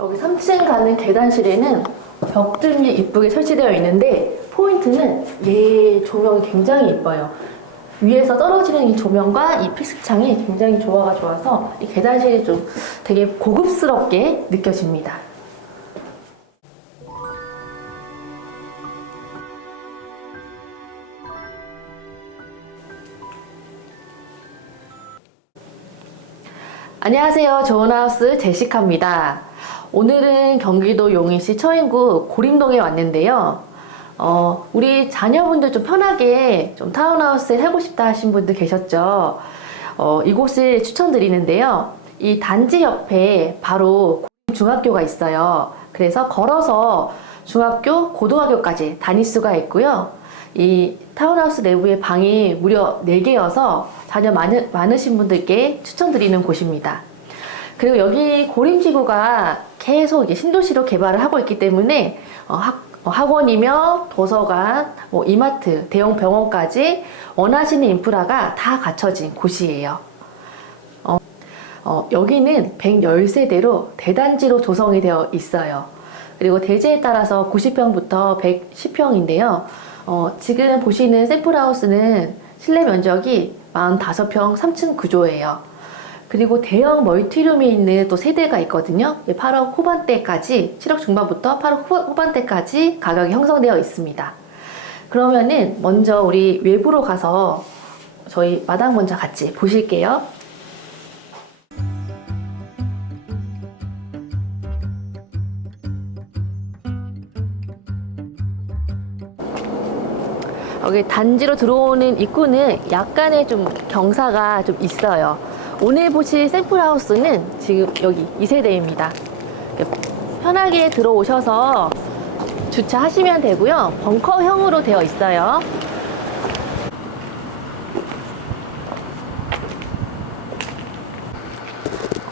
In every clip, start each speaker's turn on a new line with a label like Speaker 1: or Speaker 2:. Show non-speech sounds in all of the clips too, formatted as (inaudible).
Speaker 1: 여기 3층 가는 계단실에는 벽등이 이쁘게 설치되어 있는데 포인트는 얘 조명이 굉장히 이뻐요. 위에서 떨어지는 이 조명과 이 피스창이 굉장히 조화가 좋아서 이 계단실이 좀 되게 고급스럽게 느껴집니다. 안녕하세요. 좋은 하우스 제시카입니다. 오늘은 경기도 용인시 처인구 고림동에 왔는데요. 어, 우리 자녀분들 좀 편하게 좀 타운하우스에 살고 싶다 하신 분들 계셨죠. 어, 이곳을 추천드리는데요. 이 단지 옆에 바로 중학교가 있어요. 그래서 걸어서 중학교, 고등학교까지 다닐 수가 있고요. 이 타운하우스 내부의 방이 무려 4개여서 자녀 많으, 많으신 분들께 추천드리는 곳입니다. 그리고 여기 고림지구가 계속 이제 신도시로 개발을 하고 있기 때문에 어, 학, 어, 학원이며 도서관, 뭐 이마트, 대형 병원까지 원하시는 인프라가 다 갖춰진 곳이에요. 어, 어, 여기는 113대로 대단지로 조성이 되어 있어요. 그리고 대지에 따라서 90평부터 110평인데요. 어, 지금 보시는 샘플하우스는 실내 면적이 45평 3층 구조예요. 그리고 대형 멀티룸이 있는 또 세대가 있거든요. 8억 후반대까지, 7억 중반부터 8억 후- 후반대까지 가격이 형성되어 있습니다. 그러면은 먼저 우리 외부로 가서 저희 마당 먼저 같이 보실게요. 여기 단지로 들어오는 입구는 약간의 좀 경사가 좀 있어요. 오늘 보실 샘플 하우스는 지금 여기 2세대입니다. 편하게 들어오셔서 주차하시면 되고요. 벙커형으로 되어 있어요.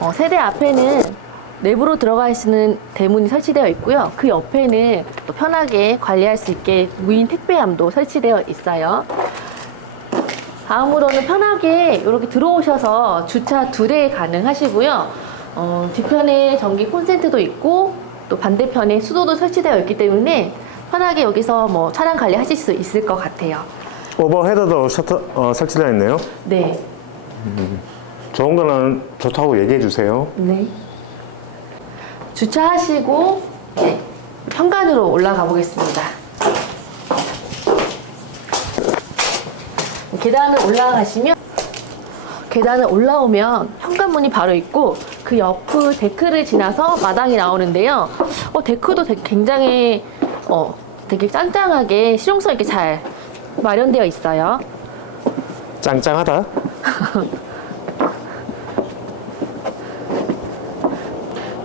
Speaker 1: 어, 세대 앞에는 내부로 들어갈 수 있는 대문이 설치되어 있고요. 그 옆에는 또 편하게 관리할 수 있게 무인 택배함도 설치되어 있어요. 다음으로는 편하게 이렇게 들어오셔서 주차 두 대 가능하시고요. 어, 뒤편에 전기 콘센트도 있고 또 반대편에 수도도 설치되어 있기 때문에 편하게 여기서 뭐 차량 관리하실 수 있을 것 같아요.
Speaker 2: 오버헤더도 셔터 어, 설치되어 있네요.
Speaker 1: 네.
Speaker 2: 좋은 거는 좋다고 얘기해 주세요.
Speaker 1: 네. 주차하시고 이제 현관으로 올라가 보겠습니다. 계단을 올라가시면 계단을 올라오면 현관문이 바로 있고 그 옆을 데크를 지나서 마당이 나오는데요. 어, 데크도 되게 굉장히 어, 되게 짱짱하게 실용성 있게 잘 마련되어 있어요.
Speaker 2: 짱짱하다.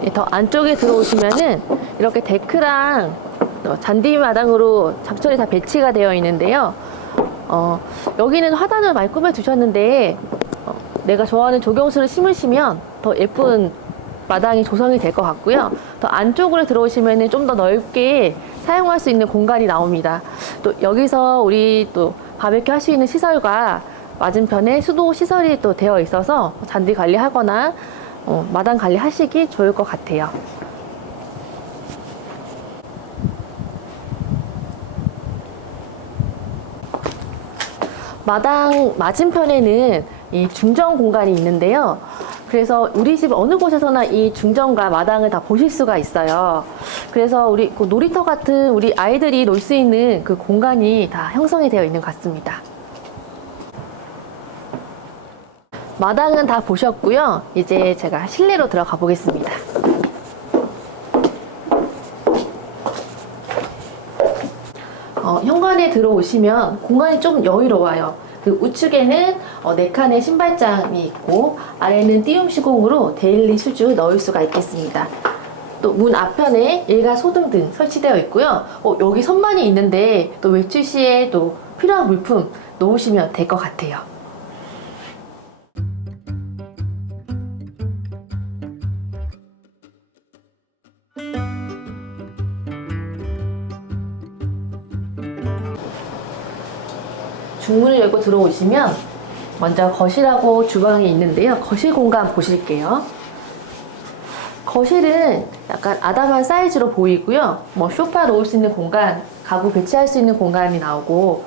Speaker 1: 예, 더 안쪽에 들어오시면은 이렇게 데크랑 어, 잔디 마당으로 작철이 다 배치가 되어 있는데요. 어, 여기는 화단을 많이 꾸며 두셨는데 어, 내가 좋아하는 조경수를 심으시면 더 예쁜 마당이 조성이 될 것 같고요. 더 안쪽으로 들어오시면은 좀더 넓게 사용할 수 있는 공간이 나옵니다. 또 여기서 우리 또 바베큐 할 수 있는 시설과 맞은편에 수도 시설이 또 되어 있어서 잔디 관리하거나 어, 마당 관리하시기 좋을 것 같아요. 마당 맞은편에는 이 중정 공간이 있는데요. 그래서 우리 집 어느 곳에서나 이 중정과 마당을 다 보실 수가 있어요. 그래서 우리 그 놀이터 같은 우리 아이들이 놀 수 있는 그 공간이 다 형성이 되어 있는 것 같습니다. 마당은 다 보셨고요. 이제 제가 실내로 들어가 보겠습니다. 어, 현관에 들어오시면 공간이 좀 여유로워요. 그 우측에는 어, 네 칸의 신발장이 있고 아래는 띄움 시공으로 데일리 수주 넣을 수가 있겠습니다. 또 문 앞편에 일가 소등 등 설치되어 있고요. 어, 여기 선반이 있는데 또 외출 시에 또 필요한 물품 놓으시면 될 것 같아요. 중문을 열고 들어오시면 먼저 거실하고 주방이 있는데요. 거실 공간 보실게요. 거실은 약간 아담한 사이즈로 보이고요. 뭐 소파 놓을 수 있는 공간, 가구 배치할 수 있는 공간이 나오고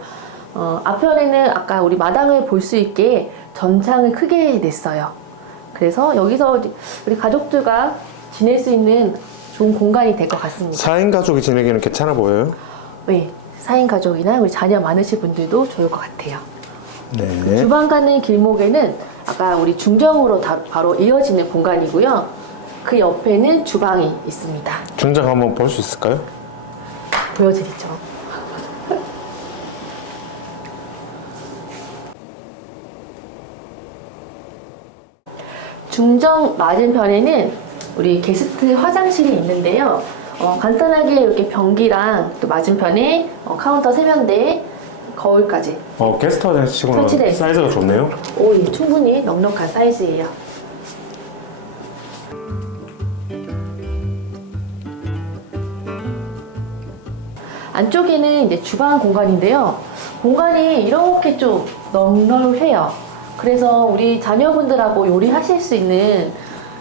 Speaker 1: 어, 앞편에는 아까 우리 마당을 볼 수 있게 전창을 크게 냈어요. 그래서 여기서 우리 가족들과 지낼 수 있는 좋은 공간이 될 것 같습니다.
Speaker 2: 4인 가족이 지내기는 괜찮아 보여요?
Speaker 1: 네, 4인 가족이나 우리 자녀 많으신 분들도 좋을 것 같아요.
Speaker 2: 네.
Speaker 1: 주방 가는 길목에는 아까 우리 중정으로 다- 바로 이어지는 공간이고요. 그 옆에는 주방이 있습니다.
Speaker 2: 중장 한번 볼 수 있을까요?
Speaker 1: 보여드리죠. 중정 맞은편에는 우리 게스트 화장실이 있는데요. 어, 간단하게 이렇게 변기랑 또 맞은편에 어, 카운터 세면대, 거울까지.
Speaker 2: 어, 게스트 화장실 치고는
Speaker 1: 설치돼 있어요.
Speaker 2: 사이즈가 좋네요.
Speaker 1: 오, 예, 충분히 넉넉한 사이즈예요. 안쪽에는 이제 주방 공간인데요. 공간이 이렇게 좀 넉넉해요. 그래서 우리 자녀분들하고 요리하실 수 있는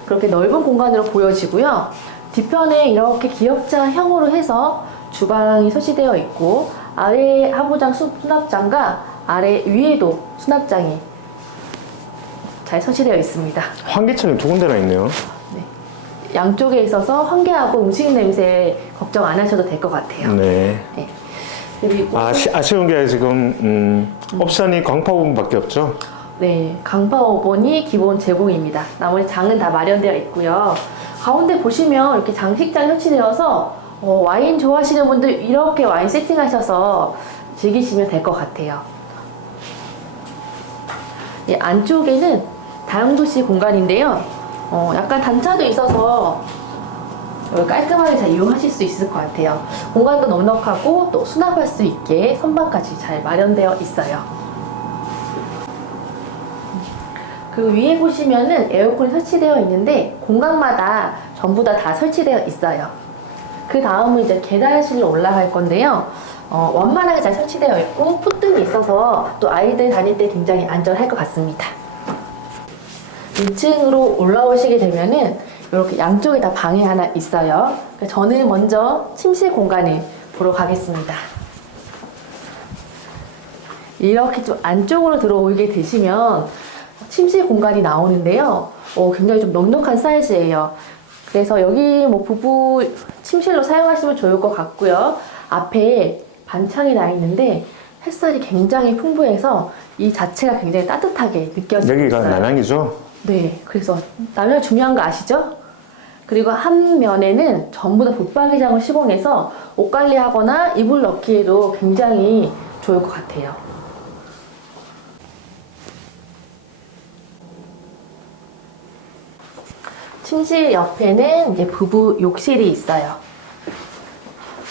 Speaker 1: 그렇게 넓은 공간으로 보여지고요. 뒤편에 이렇게 기역자형으로 해서 주방이 설치되어 있고 아래 하부장 수- 수납장과 아래 위에도 수납장이 잘 설치되어 있습니다.
Speaker 2: 환기창이 두 군데나 있네요.
Speaker 1: 양쪽에 있어서 환기하고 음식 냄새 걱정 안 하셔도 될 것 같아요.
Speaker 2: 네.
Speaker 1: 네. 그리고
Speaker 2: 아시, 아쉬운 게 지금 음, 옵션이 광파 부분밖에 없죠?
Speaker 1: 네, 강파 5번이 기본 제공입니다. 나머지 장은 다 마련되어 있고요. 가운데 보시면 이렇게 장식장 설치되어서 어, 와인 좋아하시는 분들 이렇게 와인 세팅하셔서 즐기시면 될 것 같아요. 이 안쪽에는 다용도실 공간인데요. 어, 약간 단차도 있어서 깔끔하게 잘 이용하실 수 있을 것 같아요. 공간도 넉넉하고 또 수납할 수 있게 선반까지 잘 마련되어 있어요. 그 위에 보시면은 에어컨이 설치되어 있는데 공간마다 전부 다 다 설치되어 있어요. 그 다음은 이제 계단실로 올라갈 건데요. 어, 완만하게 잘 설치되어 있고 풋등이 있어서 또 아이들 다닐 때 굉장히 안전할 것 같습니다. 2층으로 올라오시게 되면은 이렇게 양쪽에 다 방이 하나 있어요. 그러니까 저는 먼저 침실 공간을 보러 가겠습니다. 이렇게 좀 안쪽으로 들어오게 되시면 침실 공간이 나오는데요. 어, 굉장히 좀 넉넉한 사이즈예요. 그래서 여기 뭐 부부 침실로 사용하시면 좋을 것 같고요. 앞에 반창이 나 있는데 햇살이 굉장히 풍부해서 이 자체가 굉장히 따뜻하게 느껴지고
Speaker 2: 여기가
Speaker 1: 있어요.
Speaker 2: 남양이죠?
Speaker 1: 네, 그래서 남양 중요한 거 아시죠? 그리고 한 면에는 전부 다 붙박이장을 시공해서 옷 관리하거나 이불 넣기에도 굉장히 좋을 것 같아요. 침실 옆에는 이제 부부 욕실이 있어요.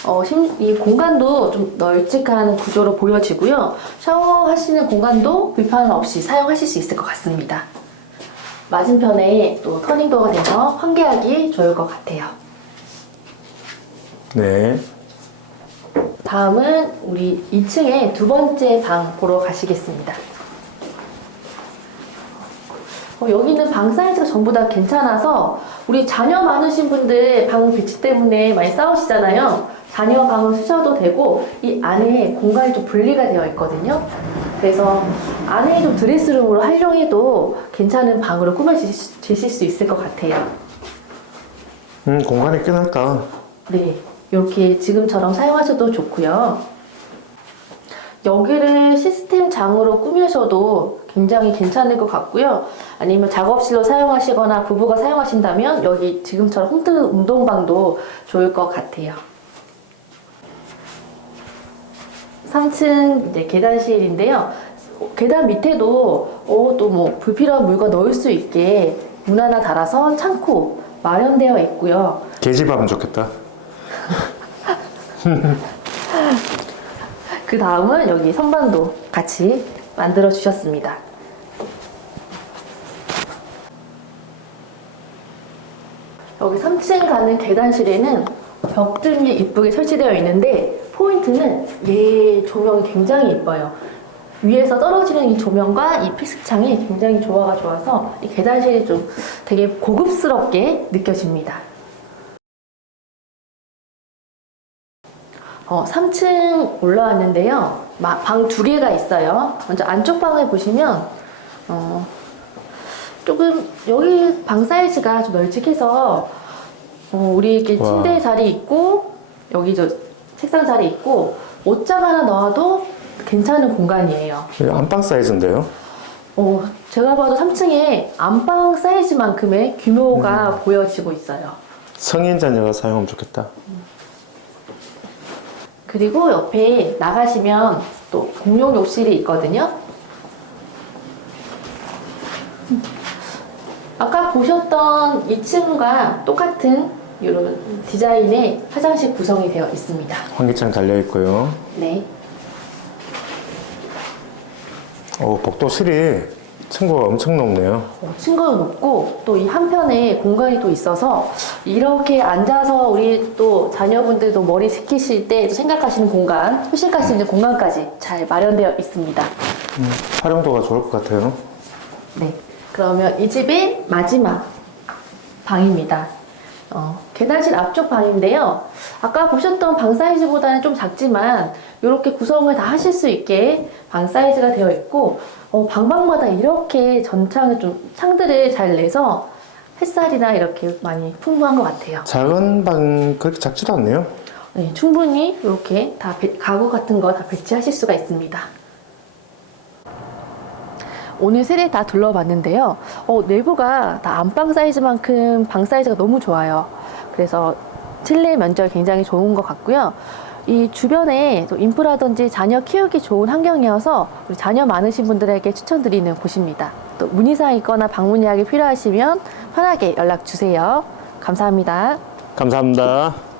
Speaker 1: 어, 심- 이 공간도 좀 널찍한 구조로 보여지고요. 샤워하시는 공간도 불편 없이 사용하실 수 있을 것 같습니다. 맞은편에 또 터닝도어가 돼서 환기하기 좋을 것 같아요.
Speaker 2: 네.
Speaker 1: 다음은 우리 2층에 두 번째 방 보러 가시겠습니다. 어, 여기는 방 사이즈가 전부 다 괜찮아서 우리 자녀 많으신 분들 방 배치 때문에 많이 싸우시잖아요. 자녀 방을 쓰셔도 되고 이 안에 공간이 좀 분리가 되어 있거든요. 그래서 안에 좀 드레스룸으로 활용해도 괜찮은 방으로 꾸며지실 수 있을 것 같아요.
Speaker 2: 음, 공간이 꽤 넓다.
Speaker 1: 네, 이렇게 지금처럼 사용하셔도 좋고요. 여기를 시스템 장으로 꾸미셔도 굉장히 괜찮을 것 같고요. 아니면 작업실로 사용하시거나 부부가 사용하신다면 여기 지금처럼 홈트 운동방도 좋을 것 같아요. 3층 이제 계단실인데요. 계단 밑에도 어, 또뭐 불필요한 물건 넣을 수 있게 문 하나 달아서 창고 마련되어 있고요.
Speaker 2: 계집하면 좋겠다. (laughs)
Speaker 1: 그 다음은 여기 선반도 같이 만들어 주셨습니다. 여기 3층 가는 계단실에는 벽등이 이쁘게 설치되어 있는데 포인트는 얘 조명이 굉장히 이뻐요. 위에서 떨어지는 이 조명과 이 피스창이 굉장히 조화가 좋아서 이 계단실이 좀 되게 고급스럽게 느껴집니다. 어, 3층 올라왔는데요. 방 두 개가 있어요. 먼저 안쪽 방을 보시면 어, 조금 여기 방 사이즈가 좀 널찍해서 어, 우리 이렇게
Speaker 2: 와.
Speaker 1: 침대 자리 있고 여기 저 책상 자리 있고 옷장 하나 넣어도 괜찮은 공간이에요.
Speaker 2: 이게 안방 사이즈인데요.
Speaker 1: 어, 제가 봐도 3층에 안방 사이즈만큼의 규모가 보여지고 있어요.
Speaker 2: 성인 자녀가 사용하면 좋겠다.
Speaker 1: 그리고 옆에 나가시면 또 공용 욕실이 있거든요. 아까 보셨던 2층과 똑같은 이런 디자인의 화장실 구성이 되어 있습니다.
Speaker 2: 환기창 달려 있고요.
Speaker 1: 네.
Speaker 2: 오, 복도실이 층고가 엄청 높네요.
Speaker 1: 어, 층고도 높고 또 이 한편에 공간이 또 있어서 이렇게 앉아서 우리 또 자녀분들도 머리 식히실 때 생각하시는 공간, 휴식할 수 있는 공간까지 잘 마련되어 있습니다.
Speaker 2: 음, 활용도가 좋을 것 같아요.
Speaker 1: 네. 그러면 이 집의 마지막 방입니다. 어, 계단실 앞쪽 방인데요. 아까 보셨던 방 사이즈보다는 좀 작지만 이렇게 구성을 다 하실 수 있게 방 사이즈가 되어 있고 어, 방방마다 이렇게 전창을 좀 창들을 잘 내서 햇살이나 이렇게 많이 풍부한 것 같아요.
Speaker 2: 작은 방 그렇게 작지도 않네요.
Speaker 1: 네, 충분히 이렇게 다 배- 가구 같은 거 다 배치하실 수가 있습니다. 오늘 세대 다 둘러봤는데요. 어, 내부가 다 안방 사이즈만큼 방 사이즈가 너무 좋아요. 그래서 실내 면적 굉장히 좋은 것 같고요. 이 주변에 또 인프라든지 자녀 키우기 좋은 환경이어서 우리 자녀 많으신 분들에게 추천드리는 곳입니다. 또 문의사항 있거나 방문 예약이 필요하시면 편하게 연락 주세요. 감사합니다.
Speaker 2: 감사합니다.